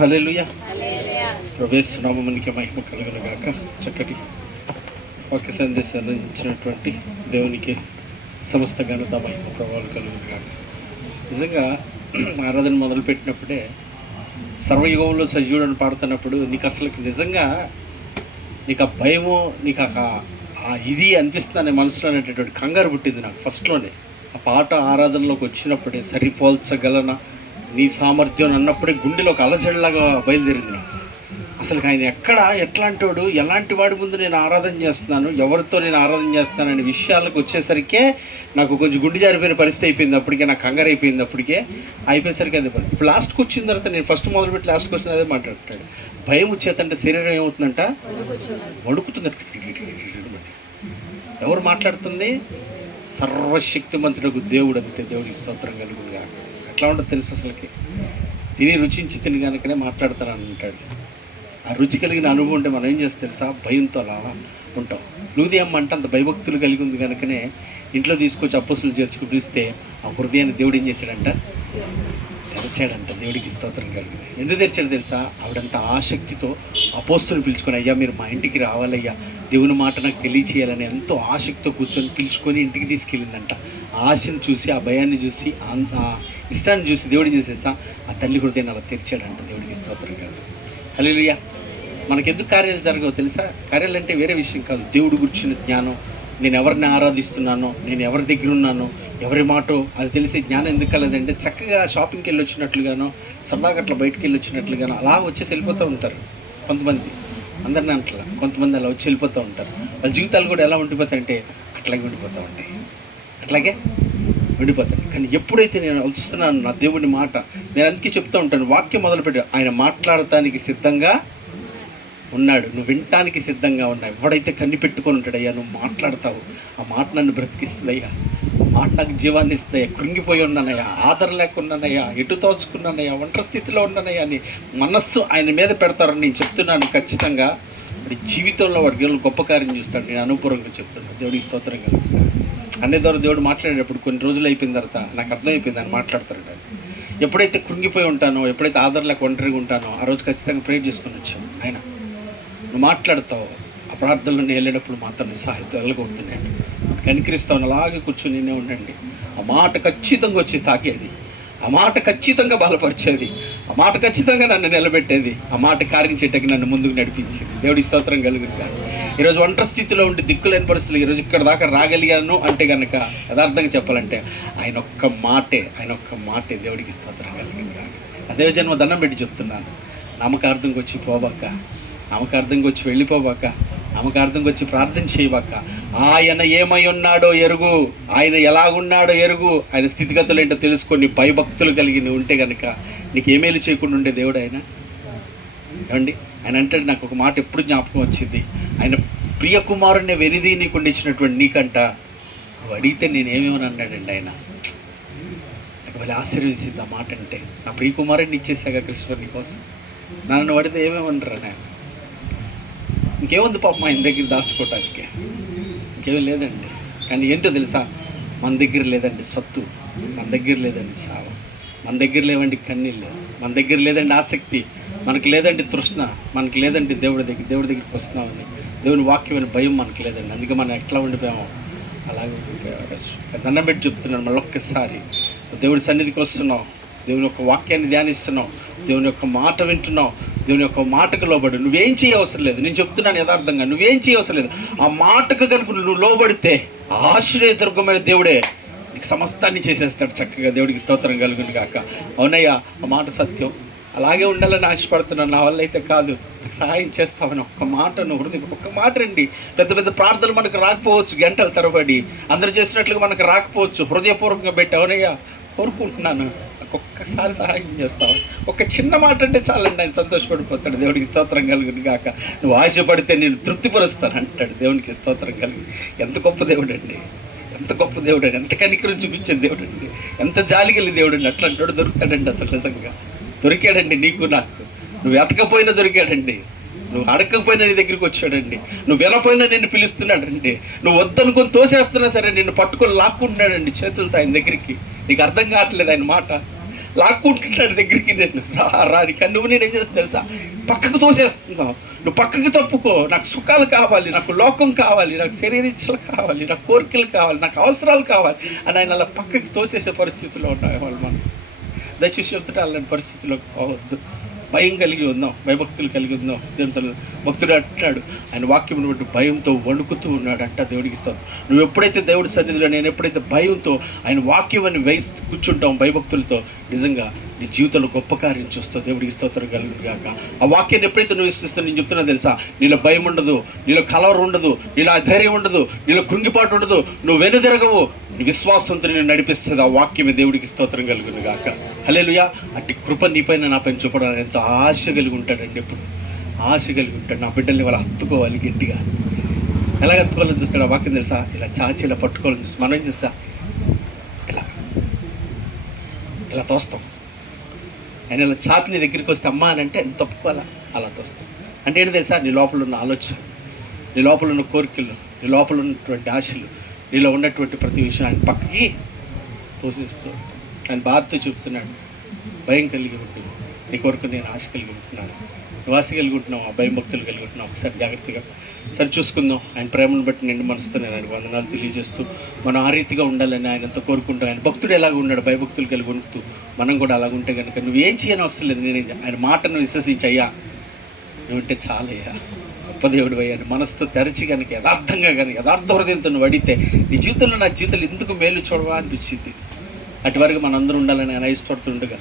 హల్లెలూయా. ప్రభుయేసు నామమునికి మహిమ కలుగును గాక. చక్కటి వాక్య సందేశాన్ని ఇచ్చినటువంటి దేవునికి సమస్త ఘనత మహిమ ప్రభావాలు కలుగును గాక. నిజంగా ఆరాధన మొదలుపెట్టినప్పుడే సర్వయుగంలో సజీవుడని పాడుతున్నప్పుడు నీకు అసలు నిజంగా నీకు ఆ భయము, నీకు ఇది అనిపిస్తుందనే మనసులో అనేటటువంటి కంగారు పుట్టింది నాకు ఫస్ట్లోనే. ఆ పాట ఆరాధనలోకి వచ్చినప్పుడే సరిపోల్చగలన నీ సామర్థ్యం అన్నప్పుడే గుండెలో ఒక అలజడిలాగా బయలుదేరింది నాకు. అసలు ఆయన ఎట్లాంటి వాడు, ఎలాంటి వాడి ముందు నేను ఆరాధన చేస్తున్నాను, ఎవరితో నేను ఆరాధన చేస్తున్నాను అనే విషయాలకు వచ్చేసరికి నాకు కొంచెం గుండె జారిపోయిన పరిస్థితి అయిపోయింది. అప్పటికే నాకు కంగారు అయిపోయింది. అప్పటికే అయిపోయేసరికి అదే పని. ఇప్పుడు లాస్ట్కి వచ్చిన తర్వాత నేను ఫస్ట్ మొదలుపెట్టి లాస్ట్కి వచ్చిన అదే మాట్లాడతాడు. భయం వచ్చేదంటే శరీరం ఏమవుతుందంట, వణుకుతుందంట. ఎవరు మాట్లాడుతుంది? సర్వశక్తిమంతుడు దేవుడు. అంతే. దేవుడికి స్తోత్రం కలుగుగా. ఎట్లా ఉంటుంది తెలుసు, అసలుకి తిని రుచించి తిని కనుకనే మాట్లాడతారని అంటాడు. ఆ రుచి కలిగిన అనుభవం ఉంటే మనం ఏం చేస్తే తెలుసా, భయంతో అలా ఉంటాం. లూది అమ్మ అంటే అంత భయభక్తులు కలిగి ఉంది కనుకనే ఇంట్లో తీసుకొచ్చి అపోస్తులు చేర్చుకు పిలిస్తే ఆ హృదయాన్ని దేవుడు ఏం చేశాడంట, తెరిచాడంట. దేవుడికి స్తోత్రం కలిగింది. ఎందుకు తెరిచాడు తెలుసా? ఆవిడంత ఆసక్తితో అపోస్తులు పిలుచుకొని, అయ్యా మీరు మా ఇంటికి రావాలయ్యా, దేవుని మాట నాకు తెలియచేయాలని ఎంతో ఆసక్తితో కూర్చొని పిలుచుకొని ఇంటికి తీసుకెళ్ళిందంట. ఆశను చూసి, ఆ భయాన్ని చూసి, ఆ ఇష్టాన్ని చూసి దేవుడు చేసేసా ఆ తల్లి హృదయాన్ని అలా తెరిచాడంట. దేవుడికి స్తోత్రం కలిగింది. హల్లెలూయా. మనకెందుకు కార్యాలు జరగవు తెలుసా? కార్యాలు అంటే వేరే విషయం కాదు. దేవుడి గురించిన జ్ఞానం, నేను ఎవరిని ఆరాధిస్తున్నానో, నేను ఎవరి దగ్గర ఉన్నానో, ఎవరి మాటో అది తెలిసే జ్ఞానం ఎందుకు కలదంటే, చక్కగా షాపింగ్కి వెళ్ళి వచ్చినట్లుగానో, సరదాగా అట్లా బయటకు వెళ్ళి వచ్చినట్లుగానో అలా వచ్చేసి వెళ్ళిపోతూ ఉంటారు కొంతమంది. అందరినీ అంటలా, కొంతమంది అలా వచ్చి వెళ్ళిపోతూ ఉంటారు. వాళ్ళ జీవితాలు కూడా ఎలా ఉండిపోతాయంటే అట్లాగే ఉండిపోతూ ఉంటాయి, అట్లాగే ఉండిపోతాను. కానీ ఎప్పుడైతే నేను అలుస్తున్నాను నా దేవుని మాట, నేను అందుకే చెప్తూ ఉంటాను, వాక్యం మొదలుపెట్టి ఆయన మాట్లాడటానికి సిద్ధంగా ఉన్నాడు, నువ్వు వినటానికి సిద్ధంగా ఉన్నావు. ఎవడైతే కన్ని పెట్టుకొని ఉంటాడయ్యా, నువ్వు మాట్లాడతావు, ఆ మాట నన్ను బ్రతికిస్తుందయ్యా, మాట నాకు జీవాన్ని ఇస్తుందయ్యా, కృంగిపోయి ఉన్నానయ్యా, ఆదర లేకున్నానయ్యా, ఎటు తోచుకున్నానయ్యా, ఒంటరి స్థితిలో ఉన్నానయ్యా అని మనస్సు ఆయన మీద పెడతారని నేను చెప్తున్నాను. ఖచ్చితంగా వాడి జీవితంలో వాడి గొప్ప కార్యం చూస్తాడు. నేను అనుపూర్వంగా చెప్తున్నాను. దేవుడికి స్తోత్రం కలుగుతాను. అన్ని ద్వారా దేవుడు మాట్లాడేటప్పుడు కొన్ని రోజులు అయిపోయిన తర్వాత నాకు అర్థమైపోయింది అని మాట్లాడతాడు. ఎప్పుడైతే కృంగిపోయి ఉంటానో, ఎప్పుడైతే ఆదరలేక ఒంటరిగా ఉంటానో, ఆ రోజు ఖచ్చితంగా ప్రేర్ చేసుకొని వచ్చాను. ఆయన నువ్వు మాట్లాడతావు, ఆ ప్రార్థనలో నేను వెళ్ళేటప్పుడు మాత్రం సహాయంతో వెళ్ళగొడుతున్నాను, కనికరిస్తాను, అలాగే కూర్చొని నేనే ఉండండి. ఆ మాట ఖచ్చితంగా వచ్చి తాకేది, ఆ మాట ఖచ్చితంగా బలపరిచేది, ఆ మాట ఖచ్చితంగా నన్ను నిలబెట్టేది, ఆ మాట కార్యం చేయటానికి నన్ను ముందుకు నడిపించేది. దేవుడి స్తోత్రం కలుగుగా. ఈరోజు ఒంటరి స్థితిలో ఉండి దిక్కులేని పరిస్థితులు ఈరోజు ఇక్కడ దాకా రాగలిగాను అంటే కనుక యథార్థంగా చెప్పాలంటే ఆయన ఒక్క మాటే. దేవుడికి స్తోత్రం కలుగుగా. అదే జన్మ దండం పెట్టి చెప్తున్నాను. నామకార్థంగా వచ్చి పోబాక, నామకార్థంగా వచ్చి వెళ్ళిపోబాక, నామకార్థంగా వచ్చి ప్రార్థన చేయబాక. ఆయన ఏమై ఉన్నాడో ఎరుగు, ఆయన ఎలాగున్నాడో ఎరుగు, ఆయన స్థితిగతులు ఏంటో తెలుసుకొని భయభక్తులు కలిగి నువ్వు ఉంటే కనుక నీకు ఏమేలు చేయకుండా ఉండే దేవుడు ఆయన. ఏమండి, ఆయన అంటే నాకు ఒక మాట ఎప్పుడు జ్ఞాపకం వచ్చింది. ఆయన ప్రియ కుమారుణ్ణి వెనిది నీకుండా ఇచ్చినటువంటి నీకంట నువ్వు అడిగితే నేనేమేమని అన్నాడండి ఆయన. నాకు వాళ్ళ ఆశీర్వదించింది ఆ మాట అంటే. నా ప్రియ కుమారుణ్ణి ఇచ్చేసాగా కృష్ణ నీ కోసం, నన్ను అడిగితే ఏమేమన్నారా ఆయన. ఇంకేముంది పాపం ఆయన దగ్గర దాచుకోవటానికి, ఇంకేమీ లేదండి. కానీ ఏంటో తెలుసా, మన దగ్గర లేదండి సత్తు, మన దగ్గర లేదండి చావు, మన దగ్గర లేవండి కన్నీళ్ళు, మన దగ్గర లేదండి ఆసక్తి, మనకు లేదండి తృష్ణ, మనకు లేదండి దేవుడి దగ్గరికి వస్తున్నామని, దేవుని వాక్యమైన భయం మనకు లేదండి. అందుకే మనం ఎట్లా ఉండిపోయామో అలాగే ఉండిపోయాము. దండం పెట్టి చెప్తున్నాను మళ్ళొక్కసారి, దేవుడి సన్నిధికి వస్తున్నావు, దేవుని యొక్క వాక్యాన్ని ధ్యానిస్తున్నావు, దేవుని యొక్క మాట వింటున్నావు, దేవుని యొక్క మాటకు లోబడి నువ్వేం చేయవసరం లేదు. నేను చెప్తున్నాను యథార్థంగా, నువ్వేం చేయవసరం లేదు. ఆ మాటకు కనుక నువ్వు లోబడితే ఆశ్రయదుర్గమైన దేవుడే నీకు సమస్తాన్ని చేసేస్తాడు చక్కగా. దేవుడికి స్తోత్రం కలుగును గాక. అవునయ్యా, ఆ మాట సత్యం, అలాగే ఉండాలని ఆశపడుతున్నాను. నా వల్ల అయితే కాదు, నాకు సహాయం చేస్తామని ఒక్క మాట నువ్వు హృదయం, ఒక్క మాట రండి. పెద్ద పెద్ద ప్రార్థనలు మనకు రాకపోవచ్చు, గంటల తరబడి అందరూ చేసినట్లుగా మనకు రాకపోవచ్చు. హృదయపూర్వకంగా పెట్టి అవునయ్యా కోరుకుంటున్నాను, ఒక్కసారి సహాయం చేస్తావు, ఒక చిన్న మాట అంటే చాలండి, ఆయన సంతోషపడిపోతాడు. దేవుడికి స్తోత్రం కలుగును గాక. నువ్వు ఆశపడితే నేను తృప్తిపరుస్తాను అంటాడు. దేవునికి స్తోత్రం కలిగి. ఎంత గొప్ప దేవుడు అండి, ఎంత గొప్ప దేవుడు అండి, ఎంత కనికరం చూపించే దేవుడు అండి, ఎంత జాలిగలి దేవుడు అండి. అట్లాంటి దొరుకుతాడండి. అసలు నిజంగా దొరికాడండి నీకు నాకు. నువ్వు ఎతకపోయినా దొరికాడండి, నువ్వు అడగకపోయినా నీ దగ్గరికి వచ్చాడండి, నువ్వు వినపోయినా నిన్ను పిలుస్తున్నాడండి, నువ్వు వద్దనుకొని తోసేస్తున్నా సరే నిన్ను పట్టుకొని లాక్కుంటున్నాడండి చేతులతో ఆయన దగ్గరికి. నీకు అర్థం కావట్లేదు ఆయన మాట. లాక్కుంటున్నాడు దగ్గరికి. నేను రాని కానీ నువ్వు నేనేం చేస్తాను తెలుసా, పక్కకు తోసేస్తున్నావు. నువ్వు పక్కకి తప్పుకో, నాకు సుఖాలు కావాలి, నాకు లోకం కావాలి, నాకు శరీరీచ్ఛలు కావాలి, నాకు కోరికలు కావాలి, నాకు అవసరాలు కావాలి అని ఆయన అలా పక్కకి తోసేసే పరిస్థితిలో ఉన్నాయి వాళ్ళు. మనం దయచేసి చెప్తుంటే అలాంటి పరిస్థితిలో పోవద్దు. భయం కలిగి ఉందాం, భయభక్తులు కలిగి ఉందాం. దేవుని భక్తుడు అంటున్నాడు, ఆయన వాక్యం బట్టి భయంతో వణుకుతూ ఉన్నాడు అంట. దేవుడికి ఇస్తాం. నువ్వు ఎప్పుడైతే దేవుడి సన్నిధిలో, నేను ఎప్పుడైతే భయంతో ఆయన వాక్యం అని వేసి కూర్చుంటాం భయభక్తులతో, నిజంగా నీ జీవితంలో గొప్ప కార్యం చూస్తావు. దేవుడికి స్తోత్రం కలుగును గాక. ఆ వాక్యాన్ని ఎప్పుడైతే నువ్వు విశ్వసిస్తావు, నేను చెప్తున్నా తెలుసా, నీలో భయం ఉండదు, నీలో కలవరం ఉండదు, నీలో అధైర్యం ఉండదు, నీలో కృంగిపాటు ఉండదు, నువ్వు వెనుదిరగవు. నీ విశ్వాసంతో నేను నడిపిస్తుంది ఆ వాక్యమే. దేవుడికి స్తోత్రం కలుగును గాక. హల్లెలూయా. అట్టి కృప నీపైన నాపైన చూపడానికి ఎంతో ఆశ కలిగి ఉంటాడండి. ఎప్పుడు ఆశ కలిగి ఉంటాడు. నా బిడ్డల్ని వాళ్ళు హత్తుకోవాలి గట్టిగా. ఎలాగ హత్తుకోవాలని చూస్తాడు ఆ వాక్యం తెలుసా, ఇలా చాచి ఇలా పట్టుకోవాలని చూస్తాం. మనం ఏం చేస్తా, ఇలా ఇలా తోస్తాం. ఆయన ఇలా చాపి నీ దగ్గరికి వస్తే అమ్మా అని అంటే ఎంత తప్పుకోవాలా, అలా తోస్తాం. అంటే ఏంటి తెలుసా, నీ లోపల ఉన్న ఆలోచన, నీ లోపల ఉన్న కోరికలు, నీ లోపల ఉన్నటువంటి ఆశలు, నీలో ఉన్నటువంటి ప్రతి విషయాన్ని పక్కకి తోసిస్తూ ఆయన బాధతో చెప్తున్నాడు. భయం కలిగి ఉంటుంది, నీ కొరకు నేను ఆశ కలిగి ఉంటున్నాను, నివాస కలిగి ఉంటున్నావు, ఆ భయం భక్తులు కలిగి ఉంటున్నావు. ఒకసారి జాగ్రత్తగా సరి చూసుకుందాం. ఆయన ప్రేమను బట్టి నిండు మనసుతో నేను ఆయన వందనాలు తెలియజేస్తూ, మనం ఆ రీతిగా ఉండాలని ఆయనతో కోరుకుంటాం. ఆయన భక్తుడు ఎలాగ ఉన్నాడు, భయభక్తులు కలిగి ఉంటూ మనం కూడా అలాగ ఉంటే కనుక నువ్వేం చేయని అవసరం లేదు. నేను ఆయన మాటను విశ్వసించయ్యా, నువ్వుంటే చాలయ్యా, గొప్ప దేవుడు అయ్యాను మనసుతో తెరచి కనుక యథార్థంగా కానీ యథార్థ హృదయంతో నువ్వు అడిగితే నీ జీవితంలో నా జీవితంలో ఎందుకు మేలు చూడవా అనిపించింది. అటు వరకు మనందరూ ఉండాలని ఆయన ఇష్టపడుతుండగా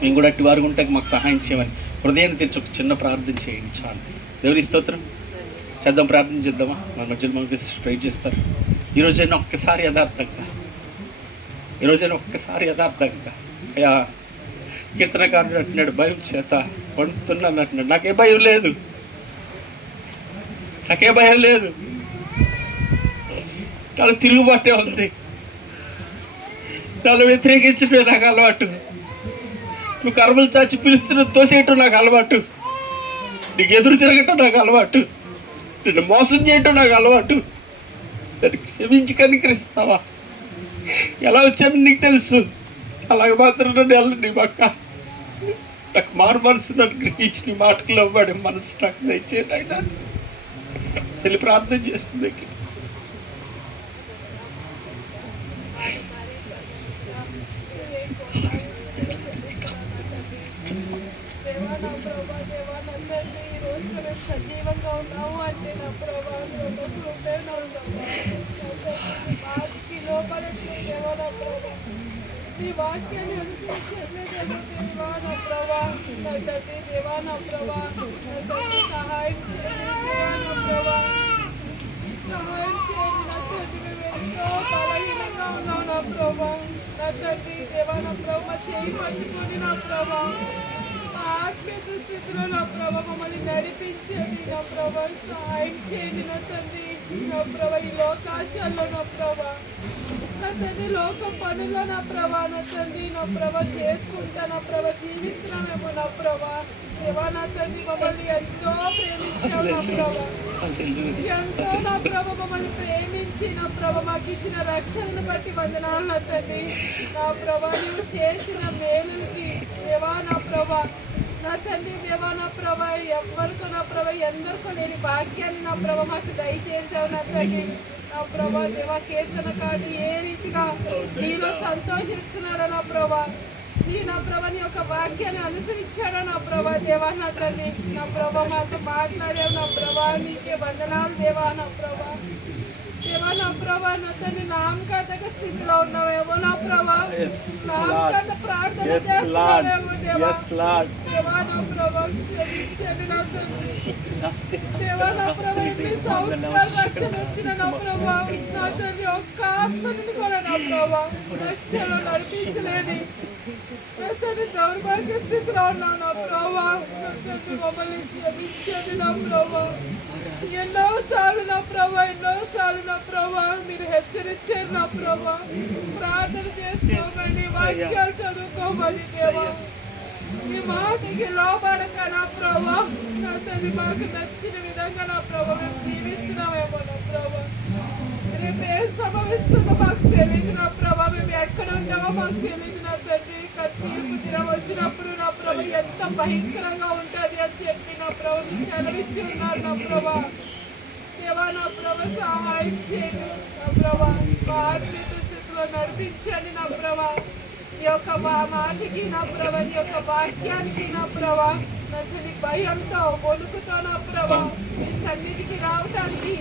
మేము కూడా అటు వారు ఉంటే మాకు సహాయం చేయమని హృదయాన్ని తెరిచి ఒక చిన్న ప్రార్థన చేయండి చాలు. దేవుని స్తోత్రం చేద్దాం, ప్రార్థన చేద్దామా? మన మధ్యలో మనకి ట్రై చేస్తారు. ఈరోజైనా ఒక్కసారి యథార్థంగా, ఈరోజైనా ఒక్కసారి యథార్థంగా అయ్యా, కీర్తనకారుడు అంటున్నాడు, భయం చేత వండుతున్నాను అంటున్నాడు. నాకే భయం లేదు, నాకే భయం లేదు, చాలా తిరుగుబాటే ఉంది, చాలా వ్యతిరేకించడమే నాకు అలవాటు, నువ్వు కర్మలు చాచి పిలుస్తున్న తోసేయటం నాకు అలవాటు, నీకు ఎదురు తిరగటం నాకు అలవాటు, నిన్ను మోసం చేయటం నాకు అలవాటు. దాన్ని క్షమించి కనికరిస్తావా? ఎలా వచ్చాను నీకు తెలుసు, అలాగే మాత్రం నన్ను వెళ్ళండి పక్క. నాకు మారు మనసు నన్ను గ్రహించి నీ మాటకు అవ్వడే మనసు నాకు దయచేది. అయినా వెళ్ళి ప్రార్థన చేస్తుంది. సజీవంగా ఉన్నాము అంటే నా ప్రభావం నీ వాక్యాన్ని అనుసరించట్లేదు దేవా నా ప్రభా, నా తండ్రి దేవా నా ప్రభా, నా తండ్రి సహాయం చేయండి నా ప్రభా, సహాయం చేయండి నా తండ్రి. మేము ఎంతో బలహీనంగా ఉన్నాం నా ప్రభా, నా తండ్రి దేవా నా ప్రభా, చేయి పట్టుకొని నా ప్రభా, ఆశ్రిత స్థితిలో నా ప్రభా మమ్మల్ని నడిపించండి నా ప్రభా, సహాయం చేయండి నా తండ్రి. నా ప్రభా ఈ లోకాశాల్లో నా ప్రభా, నా తండ్రి లోక పనుల్లో నా ప్రభా, నా తండ్రి నా ప్రభా చేసుకుంటా నా ప్రభా జీవిస్తున్నామేమో నా ప్రభా. దేవా నా తండ్రి మమ్మల్ని ఎంతో ప్రేమించావు నా ప్రభా, ఎంతో నా ప్రభా మమ్మల్ని ప్రేమించి నా ప్రభా మాకు ఇచ్చిన రక్షణను బట్టి వందనాలు నా తండ్రి. నా ప్రభా నువ్వు చేసిన మేలుకి దేవా నా ప్రభా, నా తండ్రి దేవా నా ప్రభా, ఎవరికో నా ప్రభా ఎందరికో లేని భాగ్యాన్ని నా ప్రభా మాకు దయచేసావు నా తండ్రి. నా ప్రభా దేవా కీర్తనకారుడు ఏ రీతిగా నీలో సంతోషిస్తున్నాడో నా ప్రభా, నీ నా ప్రభా నీ యొక్క వాక్యాన్ని అనుసరించాడో నా ప్రభా దేవా నా తండ్రి. నా ప్రభా మాతో మాట్లాడావు నా ప్రభా, నీకే వందనాలు దేవా నా ప్రభా. దేవా నా ప్రభా నా తండ్రి నామకార్థక స్థితిలో ఉన్నావేమో నా ప్రభా, నామకార్థ ప్రార్థన చేస్తున్నావేమో దేవా. దేవా నా ప్రభా క్షమించండి నా తండ్రి. దేవా నా ప్రభా ఎన్ని సంవత్సరాలు రక్షణ వచ్చిన నా ప్రభా, నా తండ్రి ఒక్క ఆత్మని కూడా నా ప్రభా రక్షణలో నడిపించలేని నా తండ్రి దౌర్భాగ్య స్థితిలో ఉన్నావు నా ప్రభా. నా తండ్రి మమ్మల్ని క్షమించండి నా ప్రభా. ఎన్నోసార్లు నా ప్రభా, ఎన్నోసార్లు నా ప్రభా మీరు హెచ్చరించారు నా ప్రభా. ప్రార్థన చేసుకోమని, వాక్యాలు చదువుకోమని దేవా. మీ మాటకి లోబడక నా ప్రభా నా తండ్రి మాకు నచ్చిన విధంగా నా ప్రభా మేము జీవిస్తున్నామేమో నా ప్రభా రేపు ఏం సంభవిస్తుందో మాకు తెలియదు నా ప్రభా మేము ఎక్కడ ఉంటామో మాకు తెలియదు నా తండ్రి తీర్పు దినం వచ్చినప్పుడు నా ప్రభా ఎంత భయంకరంగా ఉంటుంది అని చెప్పి నా ప్రభా సెలవిచ్చి ఉన్నారు నా ప్రభా దేవా నా ప్రభా సహాయం చేయండి నా ప్రభా మా ఆత్మీయ స్థితిలో నడిపించండి నా ప్రభా ఈ యొక్క మాటకి నా ప్రభా ఈ యొక్క వాక్యానికి నా ప్రభా నచ్చని భయంతో వణుకుతో నా ప్రభా ఈ సన్నిధికి రావటానికి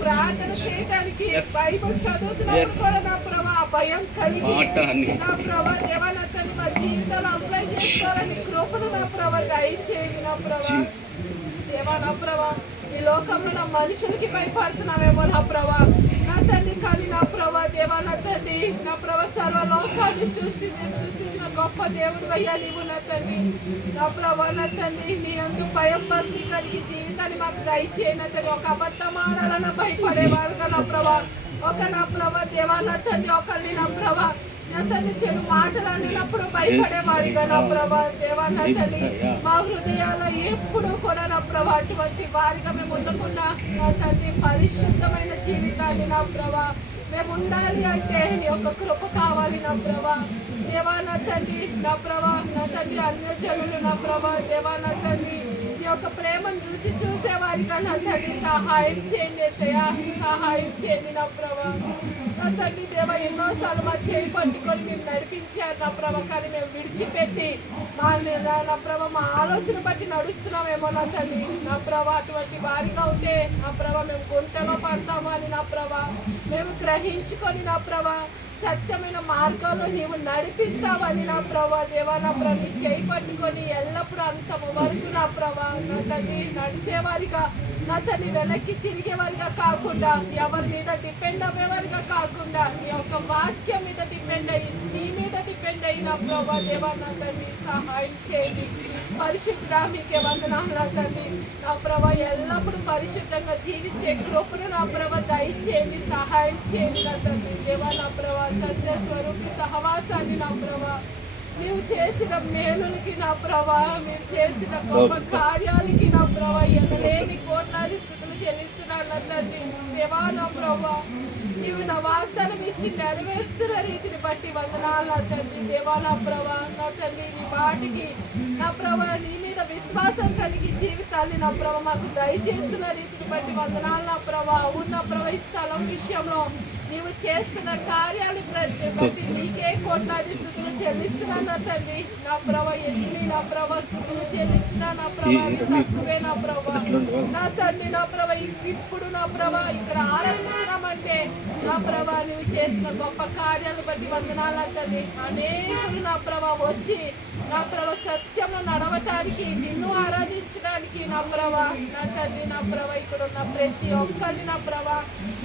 ప్రార్థన చేయటానికి బైబిల్ చదువుతున్నప్పుడు కూడా నా ప్రభా ఆ భయం కలిగి నా ప్రభా దేవాలతని మా జీవితాలు అప్లై చేసుకోవాలని కృపను నా ప్రభా దయచేయండి నా ప్రభా దేవా నా ప్రభా ఈ లోకంలో నా మనుషులకి భయపడుతున్నామేమో నా ప్రభా నా తండ్రి కానీ నా ప్రభా దేవా నా తండ్రి నా ప్రభా సర్వలోకాన్ని సృష్టించిన గొప్ప దేవుడు అయ్యా నీవు నా తండ్రి నా ప్రభా నా తండ్రి నీ అందు భయం భక్తి కలిగి జీవితాన్ని మాకు దయచేయన తండ్రి ఒక అబద్ధమానాలన్న భయపడేవారుగా నా ప్రభా ఒక నా ప్రభా దేవా నా తండ్రి ఒకరిని నా ప్రభా నా తండ్రి చెడు మాటలు అన్నప్పుడు భయపడేవారిగా నా ప్రభా దేవా నా తండ్రి మా హృదయాల్లో ఎప్పుడు కూడా నా ప్రభా అటువంటి వారిగా మేము ఉండకుండా నా తండ్రి పరిశుద్ధమైన జీవితాన్ని నా ప్రభా మేము ఉండాలి అంటే నీ యొక్క కృప కావాలి నా ప్రభా దేవా నా తండ్రి నా ప్రభా నా తండ్రి అన్యజనులు నా ప్రభా దేవా నా తండ్రి నీ యొక్క ప్రేమను రుచి చూసేవారిగా నా తండ్రి సహాయం చేయండి యేసయ్యా సహాయం చేయండి నా ప్రభా నా తండ్రి దేవా ఎన్నోసార్లు మా చేయి పట్టుకొని మీరు నడిపించారు నా ప్రభా కానీ మేము విడిచిపెట్టి నా ప్రభా మా ఆలోచన బట్టి నడుస్తున్నామేమో నా తండ్రి నా ప్రభా అటువంటి వారిగా ఉంటే నా ప్రభా మేము గుంటలో పడతాము అని నా ప్రభా మేము గ్రహించుకొని నా ప్రభా సత్యమైన మార్గాల్లో నీవు నడిపిస్తావని నా ప్రభా దేవా నా ప్రభా నీ చేయి పట్టుకొని ఎల్లప్పుడూ అంతము వరకు నా ప్రభా నా తండ్రి నడిచేవారిగా నా తండ్రి వెనక్కి తిరిగేవారిగా కాకుండా ఎవరి మీద డిపెండ్ అయ్యేవారిగా కాకుండా నీ యొక్క వాక్యం మీద డిపెండ్ అయ్యి నీ మీద డిపెండ్ అయ్యి నా ప్రభా దేవా నా తండ్రి సహాయం చేయండి పరిశుద్ధుడా మీకే వందనాలు నా తండ్రి నా ప్రభా ఎల్లప్పుడూ పరిశుద్ధంగా జీవించే కృపను నా ప్రభా దయచేయండి సహాయం చేయండి నా తండ్రి దేవా నా ప్రభా సత్య స్వరూపి సహవాసాన్ని నా ప్రభా నీవు చేసిన మేలులకి నా ప్రభా మీరు చేసిన గొప్ప కార్యాలకి నా ప్రభా ఎనలేని కోట్లాది స్థితులు చెల్లిస్తున్నాను నా తండ్రి దేవా నా ప్రభా నీవు నా వాగ్దానం ఇచ్చి నెరవేరుస్తున్న రీతిని బట్టి వందనాలు నా తండ్రి దేవా నా ప్రభా నా తండ్రి నీ వాటికి నా ప్రభా నీ మీద విశ్వాసం కలిగి జీవితాన్ని నా ప్రభా మాకు దయచేస్తున్న రీతిని బట్టి వందనాలు నా ప్రభా ఉన్న ప్రభా ఈ స్థలం విషయంలో నీవు చేస్తున్న కార్యాలు బట్టి నీకే కోట్లాది స్థుతులు చెల్లిస్తున్నాను నా తండ్రి నా ప్రభా ఎన్ని నా ప్రభా స్థుతులు చెల్లించిన నా ప్రభా తక్కువే నా ప్రభా నా తండ్రి నా ప్రభా ఇప్పుడు నా ప్రభా ఇక్కడ ఆరంభిస్తున్నామంటే నా ప్రభా నువ్వు చేసిన గొప్ప కార్యాలు బట్టి వందనాలు నా తండ్రి అనేకులు నా ప్రభా వచ్చి నా ప్రభా సత్యంలో నడవటానికి నిన్ను ఆరాధించడానికి నా ప్రభా నా తండ్రి నా ప్రభా ఇక్కడ ఉన్న ప్రతి ఒక్కరిని నా ప్రభా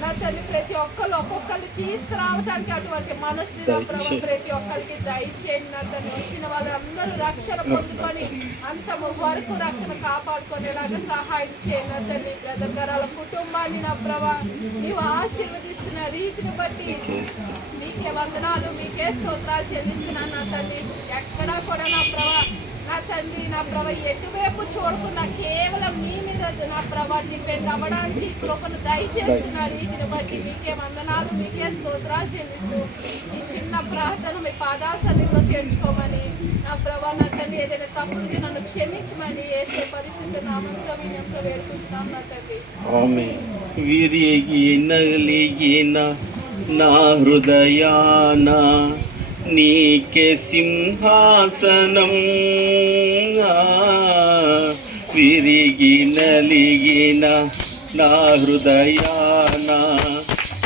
నా తండ్రి ప్రతి ఒక్కరు ఒక్కొక్కరిని తీసుకురావటానికి అటువంటి మనసు నా ప్రభా ప్రతి ఒక్కరికి దయచేయండి నా తండ్రి వచ్చిన వాళ్ళందరూ రక్షణ పొందుకొని అంతము వరకు రక్షణ కాపాడుకునేలాగా సహాయం చేయండి నా తండ్రి బ్రదర్ గారాల కుటుంబాన్ని నా ప్రభా నీవు ఆశీర్వదిస్తున్న రీతిని బట్టి మీకే వందనాలు మీకే స్తోత్రాలు చెల్లిస్తున్నాను నా తండ్రి ఎక్కడా కూడా నా ప్రభా నా తండ్రి నా ప్రభా ఎటువైపు చూడకుండా కేవలం నీ మీద నా ప్రభా డిపెండ్ అవ్వడానికి కృపను దయచేస్తున్న రీతిని బట్టి మీకే వందనాలు మీకే స్తోత్రాలు చెల్లిస్తూ ఈ చిన్న ప్రార్థన మీ పాదాసన్నిధిలో చేర్చుకోమని నా ప్రభా నా తండ్రి ఏదైనా తప్పుంటే నన్ను క్షమించమని యేసు పరిశుద్ధ నామంతో వినయంతో వేడుకుంటున్నాం నా తండ్రి నా హృదయాన నీకే సింహాసనం విరిగి నలిగిన నా హృదయాన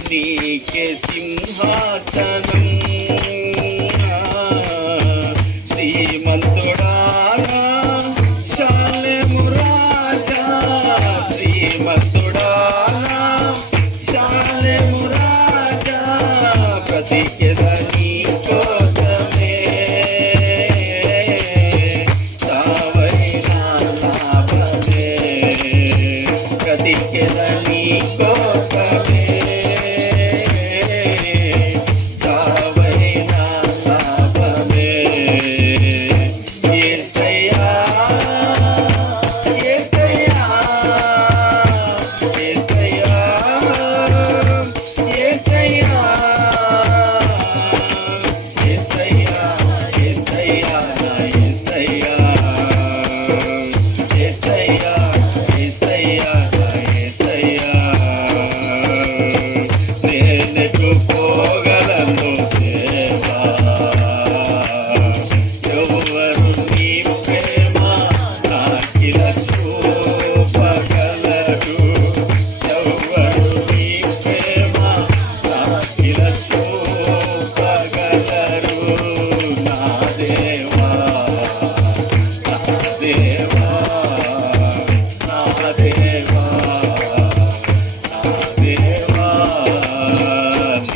నీకే సింహాసనం శ్రీమంతుడారా శాలెము రాజా శ్రీమంతుడారా శాలెము రాజా ప్రతికెదని కోసమే సావైనా లాభమే ప్రతికెదని కోసమే సావైనా లాభమే దేవా నా దేవా దేవా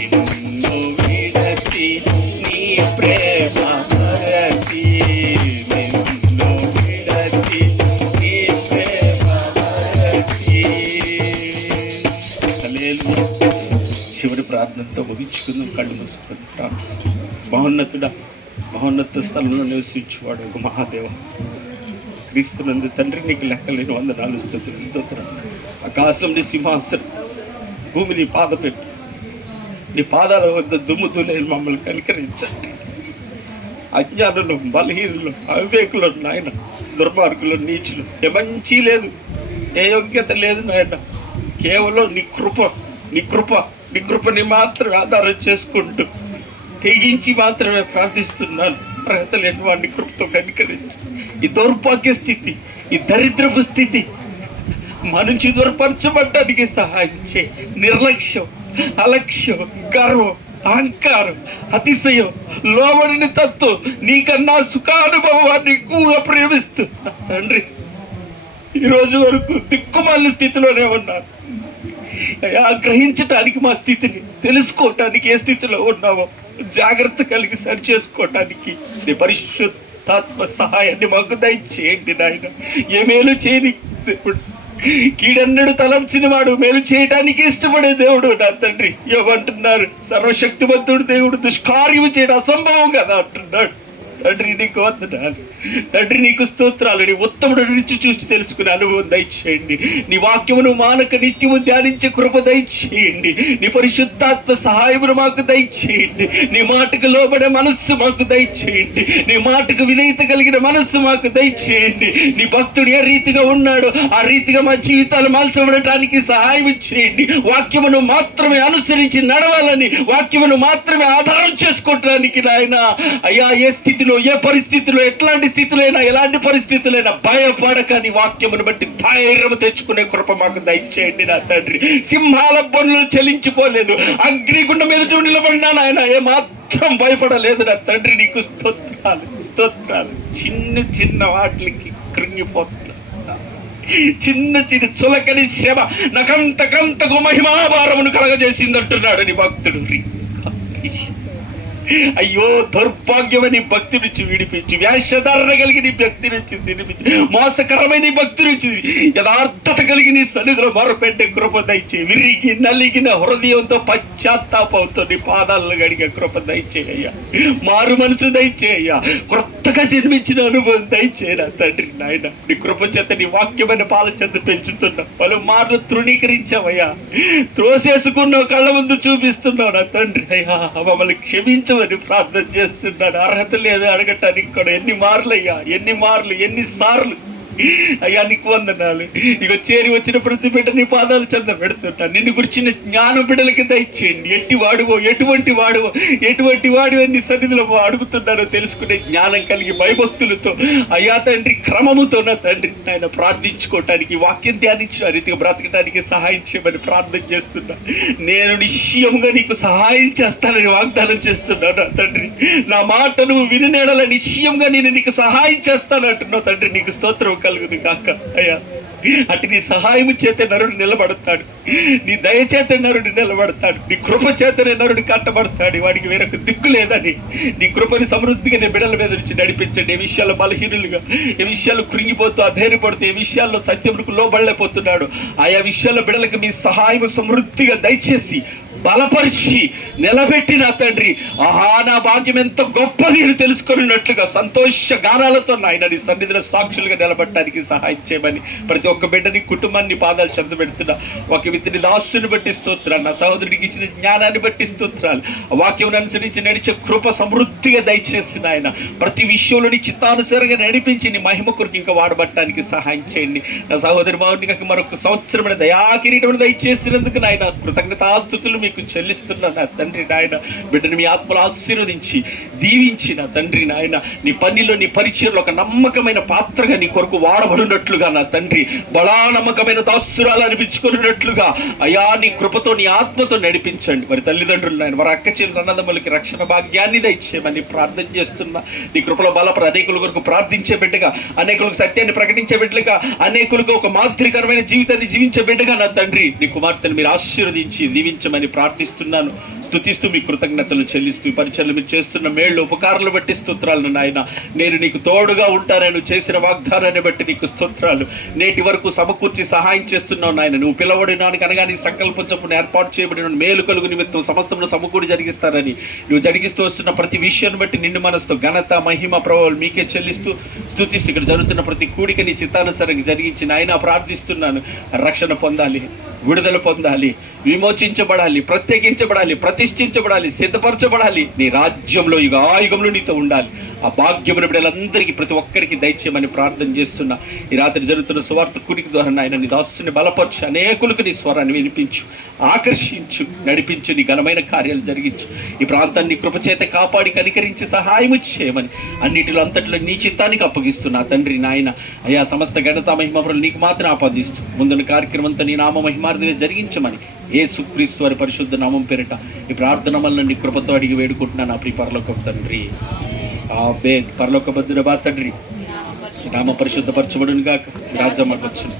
నిన్ను విడచి నీ ప్రేమ మరచి నిన్ను విడచి నీ ప్రేమ మరచి. హల్లెలూయా. చివరి ప్రార్థనతో ముగించుకుందాం. కళ్ళు మూసుకుంటాం. మహోన్నతుడా, మహోన్నత స్థలంలో నివసించేవాడు ఒక మహాదేవ, క్రీస్తునందు తండ్రి నీకు లెక్కలేని వందనాలు స్తోత్రం. ఆకాశంని సింహాసనం, భూమిని పాదపెట్టు, నీ పాదాల వద్ద దుమ్ము దులేని మమ్మల్ని కనికరించండి. అజ్ఞానులు, బలహీనులు, అవివేకులు, నాయన దుర్మార్గులు, నీచులు, ఏ మంచి లేదు, ఏ యోగ్యత లేదు నాయన. కేవలం నీ కృప, నీ కృప, నీ కృపని మాత్రమే ఆధారం చేసుకుంటూ తెగించి మాత్రమే ప్రార్థిస్తున్నాను. అర్హత లేని వాడిని కృపతో కనికరించి ఈ దౌర్భాగ్య స్థితి, ఈ దరిద్రపు స్థితి మా నుంచి దూరపరచబడ్డానికి సహాయం చేయి. నిర్లక్ష్యం, అలక్ష్యం, గర్వం, అహంకారం, అతిశయం, లోబడిని తత్వం, నీకన్నా సుఖానుభవాన్ని ఎక్కువగా ప్రేమిస్తూ తండ్రి ఈరోజు వరకు దిక్కుమాలిన స్థితిలోనే ఉన్నాను. గ్రహించటానికి మా స్థితిని, తెలుసుకోవటానికి ఏ స్థితిలో ఉన్నామో జాగ్రత్త కలిగి సరి చేసుకోవటానికి నీ పరిశుద్ధాత్మ సహాయాన్ని మాకు దయచేయండి నాయన. ఏ మేలు చేయని దేవుడు, కీడన్నడు తలంచిన వాడు మేలు చేయడానికి ఇష్టపడే దేవుడు నా తండ్రి. ఏమంటున్నారు? సర్వశక్తివంతుడు దేవుడు దుష్కార్యము చేయడం అసంభవం కదా అంటున్నాడు. తండ్రి నీకు వందనాలు, తండ్రి నీకు స్తోత్రాలు. నీ ఉత్తముడు రుచి చూసి తెలుసుకునే అనుభవం దయచేయండి. నీ వాక్యమును మానక నిత్యము ధ్యానించే కృప దయచేయండి. నీ పరిశుద్ధాత్మ సహాయమును మాకు దయచేయండి. నీ మాటకు లోబడే మనస్సు మాకు దయచేయండి. నీ మాటకు విధేయత కలిగిన మనస్సు మాకు దయచేయండి. నీ భక్తుడు ఏ రీతిగా ఉన్నాడో ఆ రీతిగా మా జీవితాలు మలచబడటానికి సహాయం చేయండి. వాక్యమును మాత్రమే అనుసరించి నడవాలని, వాక్యమును మాత్రమే ఆధారం చేసుకోవటానికి నాయన అయ్యా, ఏ స్థితిలో, ఏ పరిస్థితిలో, ఎట్లాంటి స్థితిలైనా, ఎలాంటి పరిస్థితులైనా భయపడక నీ వాక్యమును బట్టి ధైర్యం తెచ్చుకునే కృప మాకు దయచేయండి నా తండ్రి. సింహాల బొన్నులు చెలించిపోలేదు, అగ్నిగుండం ఎదుట నిలబడినా నాయన ఏ మాత్రం భయపడలేదు నా తండ్రి. నీకు స్తోత్రాలు, స్తోత్రాలు. చిన్న చిన్న వాటికి కృంగిపోతున్నా, చిన్న చిన్న చులకని శ్రమ నాకంతకంతకు మహిమాభారమును కలగజేసింది అంటున్నాడు నీ భక్తుడు. అయ్యో దౌర్భాగ్యమని భక్తి నుంచి విడిపించి, వేషధారణ కలిగి నీ భక్తి నుంచి తినిపించి, మోసకరమైన భక్తి నుంచి యథార్థత కలిగి నీ సన్నిధిలో మొరపెట్టే కృప దయచే. విరిగి నలిగిన హృదయంతో పశ్చాత్తాపంతో నీ పాదాలను గడిగే కృప దయచేయ్యా. మారు మనసు దయచేయ్యా. కొత్తగా జన్మించిన అనుభవం దయచేయనా తండ్రి నాయన. నీ కృప చేత, నీ వాక్యమైన పాల చేత పెంచుతున్నా. పలు మార్లు తృణీకరించావయ్యా, త్రోసేసుకున్నావు, కళ్ళ ముందు చూపిస్తున్నావు నా తండ్రి. అయ్యా మమ్మల్ని క్షమించ అని ప్రార్థన చేస్తున్నాడు. అర్హత లేదు అడగటానికి కూడా. ఎన్ని మార్లు అయ్యా, ఎన్ని మార్లు, ఎన్నిసార్లు అయ్యా నీకు వందనాలు. ఇక చేరి వచ్చిన ప్రతి బిడ్డ నీ పాదాలు చెంద పెడుతున్నా. నిన్ను గురించిన జ్ఞానం బిడ్డలకి దయచేయండి. ఎటువంటి వాడివో నీ సన్నిధిలో అడుగుతున్నారో తెలుసుకునే జ్ఞానం కలిగి భయభక్తులతో అయ్యా తండ్రి, క్రమముతో నా తండ్రి ఆయన ప్రార్థించుకోవటానికి, వాక్యం ధ్యానించిన రీతిగా బ్రతకటానికి సహాయం చేయమని ప్రార్థన చేస్తున్నా. నేను నిశ్చయంగా నీకు సహాయం చేస్తానని వాగ్దానం చేస్తున్నాను నా తండ్రి. నా మాట నువ్వు వినినేడల నిశ్చయంగా నేను నీకు సహాయం చేస్తానంటున్నావు తండ్రి. నీకు స్తోత్రం కలుగును కాక అయ్యా. అటు నీ సహాయం చేత నరుడు నిలబడతాడు, నీ దయ చేత నరుడు నిలబడతాడు, నీ కృప చేతనే నరుడు కట్టబడతాడు. వాడికి వేరొక దిక్కు లేదని నీ కృపని సమృద్ధిగా నీ బిడ్డల మీద నుంచి నడిపించండి. ఏ విషయాల్లో బలహీనులుగా, ఏ విషయాల్లో కృంగిపోతూ అధైర్యపడుతూ, ఏ విషయాల్లో సత్యములకు లోబడలేకపోతున్నాడు, ఆయా విషయాల్లో బిడ్డలకు మీ సహాయం సమృద్ధిగా దయచేసి బలపరిచి నిలబెట్టి నా తండ్రి, ఆహా నా భాగ్యం ఎంత గొప్పది అని తెలుసుకున్నట్లుగా సంతోష గానాలతో నాయన నీ సన్నిధిలో సాక్షులుగా నిలబడటానికి సహాయం చేయమని ప్రతి ఒక్క బిడ్డని, కుటుంబాన్ని పాదాలు చెంద పెడుతున్నా. ఒక విత్తిని దాసుని బట్టి స్తోత్రాలు, నా సహోదరుడికి ఇచ్చిన జ్ఞానాన్ని బట్టి స్తోత్రాలు. వాక్యం అనుసరించి నడిచే కృప సమృద్ధిగా దయచేసి నాయన ప్రతి విషయంలో నీ చిత్తానుసారంగా నడిపించి నీ మహిమ కొరకు ఇంకా వాడబట్టడానికి సహాయం చేయండి. నా సహోదరి భావునికి మరొక సంవత్సరమైన దయాకిరీటం దయచేసినందుకు నాయన కృతజ్ఞతాస్తుతులు మీకు చెల్లిస్తున్నా నా తండ్రి నాయన. బిడ్డను మీ ఆత్మలో ఆశీర్వదించి దీవించి నా తండ్రి నాయన, నీ పనిలో నీ పరిచయంలో ఒక నమ్మకమైన పాత్రగా నీ కొరకు వాడబడినట్లుగా నా తండ్రి, బలా నమ్మకమైన దాసురాలు అనిపించుకున్నట్లుగా అయా నీ కృపతో నీ ఆత్మతో నడిపించండి. మరి తల్లిదండ్రులు నాయన, వారి అక్క చెల్లి అన్నదమ్ములకి రక్షణ భాగ్యాన్ని దయచేయమని ప్రార్థన చేస్తున్నా. నీ కృపలో బలపడ అనేకుల కొరకు ప్రార్థించే బిడ్డగా, అనేకులకు సత్యాన్ని ప్రకటించే బిడ్డగా, అనేకులకు ఒక మాదిరికరమైన జీవితాన్ని జీవించే బిడ్డగా నా తండ్రి నీ కుమార్తెను మీరు ఆశీర్వదించి దీవించమని ప్రార్థిస్తున్నాను. స్తుతిస్తూ మీ కృతజ్ఞతలు చెల్లిస్తూ ఈ పరిచయలు మీరు చేస్తున్న మేళ్ళు ఉపకారాలు బట్టి స్తోత్రాలు నాయన. నేను నీకు తోడుగా ఉంటానని చేసిన వాగ్దానాన్ని బట్టి నీకు స్తోత్రాలు. నేటి వరకు సమకూర్చి సహాయం చేస్తున్నావు నాయన. నువ్వు పిలవడినానికి అనగా నీ సంకల్పం చొప్పున ఏర్పాటు చేయబడిన మేలు కలుగు నిమిత్తం సమస్తమును సమకూడి జరిగిస్తారని నువ్వు జరిగిస్తూ వస్తున్న ప్రతి విషయాన్ని బట్టి నిండు మనసుతో ఘనత మహిమ ప్రభావాలు మీకే చెల్లిస్తూ స్తుతిస్తూ ఇక్కడ జరుగుతున్న ప్రతి కూడిక నీ చిత్తానుసారంగా జరిగించి నాయన ప్రార్థిస్తున్నాను. రక్షణ పొందాలి, విడుదల పొందాలి, విమోచించబడాలి, ప్రత్యేకించబడాలి, ప్రతిష్ఠించబడాలి, సిద్ధపరచబడాలి. నీ రాజ్యంలో యుగాయుగంలో నీతో ఉండాలి. ఆ భాగ్యమును బిడ్డలందరికీ ప్రతి ఒక్కరికి దయచేయమని ప్రార్థన చేస్తున్నా. ఈ రాత్రి జరుగుతున్న సువార్త కూడిక ద్వారా నాయన నీ దాసుని బలపరచు, అనేకులకు నీ స్వరాన్ని వినిపించు, ఆకర్షించు, నడిపించు, నీ ఘనమైన కార్యాలు జరిగించు. ఈ ప్రాంతాన్ని కృపచేత కాపాడి కనికరించి సహాయము చేయమని అన్నిటిలో అంతట్లో నీ చిత్తానికి అప్పగిస్తున్నా తండ్రి నాయన. అయ్యా సమస్త ఘనత మహిమలు నీకు మాత్రం ఆపాదిస్తూ ముందున్న కార్యక్రమంతో నీ నామ మహిమార్థమే జరిగించమని యేసుక్రీస్తు వారి పరిశుద్ధ నామం పేరిట ఈ ప్రార్థన వల్ల నీ కృపతో అడిగి వేడుకుంటున్నాను నా ప్రియ పరలోకపు తండ్రి. ఆమేన్. పరలోకబంధుడ బా తండ్రి, నామ పరిశుద్ధపరచబడును గాక, రాజ్యం మాకు వచ్చును,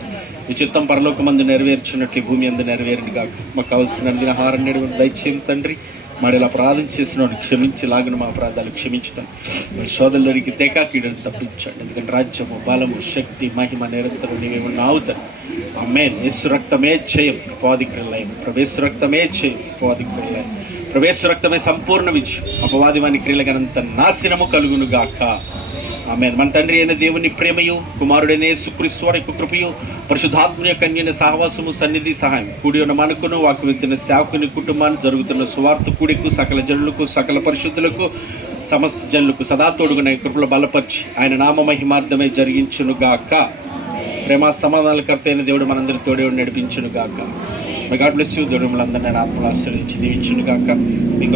ఈ చిత్తం పరలోకమందు నెరవేర్చున్నట్లు భూమి అందు నెరవేరును గాక. మాకు కావాల్సిన అందిన ఆహారం నేడు దయచేయం తండ్రి. మాడేలా అపరాధం చేసిన క్షమించి లాగున మా అపరాధాలు క్షమించుతాం. మరి సోదరులకి తెకాకీడని తప్పించండి. ఎందుకంటే రాజ్యము బలము శక్తి మహిమ నిరంతరం నీవేమన్నా అవుతాను. ఆమేన్. యేసు రక్తమే జయం, అపవాదిక్రియలయం. ప్రవేశ రక్తమే జయం, అపవాదిక్రియలయం. ప్రవేశ రక్తమే సంపూర్ణ విజయం, అపవాది వాని క్రియలగనంత నాశనము కలుగును గాక. ఆమేన్. మన తండ్రి అయిన దేవుని ప్రేమయు, కుమారుడైన యేసుక్రీస్తు వారి యొక్క కృపయు, పరిశుద్ధాత్మ యొక్క అన్యోన్య సహవాసము సన్నిధి సహాయం కూడి ఉన్న మనకును వాకు వెళ్తున్న సేవకుని కుటుంబాన్ని జరుగుతున్న సువార్త కూడికు సకల జనులకు సకల పరిశుద్ధులకు సమస్త జనులకు సదా తోడుగున కృపలో బలపరిచి ఆయన నామ మహిమార్థమే జరిగించును గాక. ప్రేమ సమాధానకర్త అయిన దేవుడు మనందరి తోడే నడిపించును గాక. God bless you. దేవుడు మనందరినీ ఆత్మలు ఆశీర్వదించి దీవించును గాక.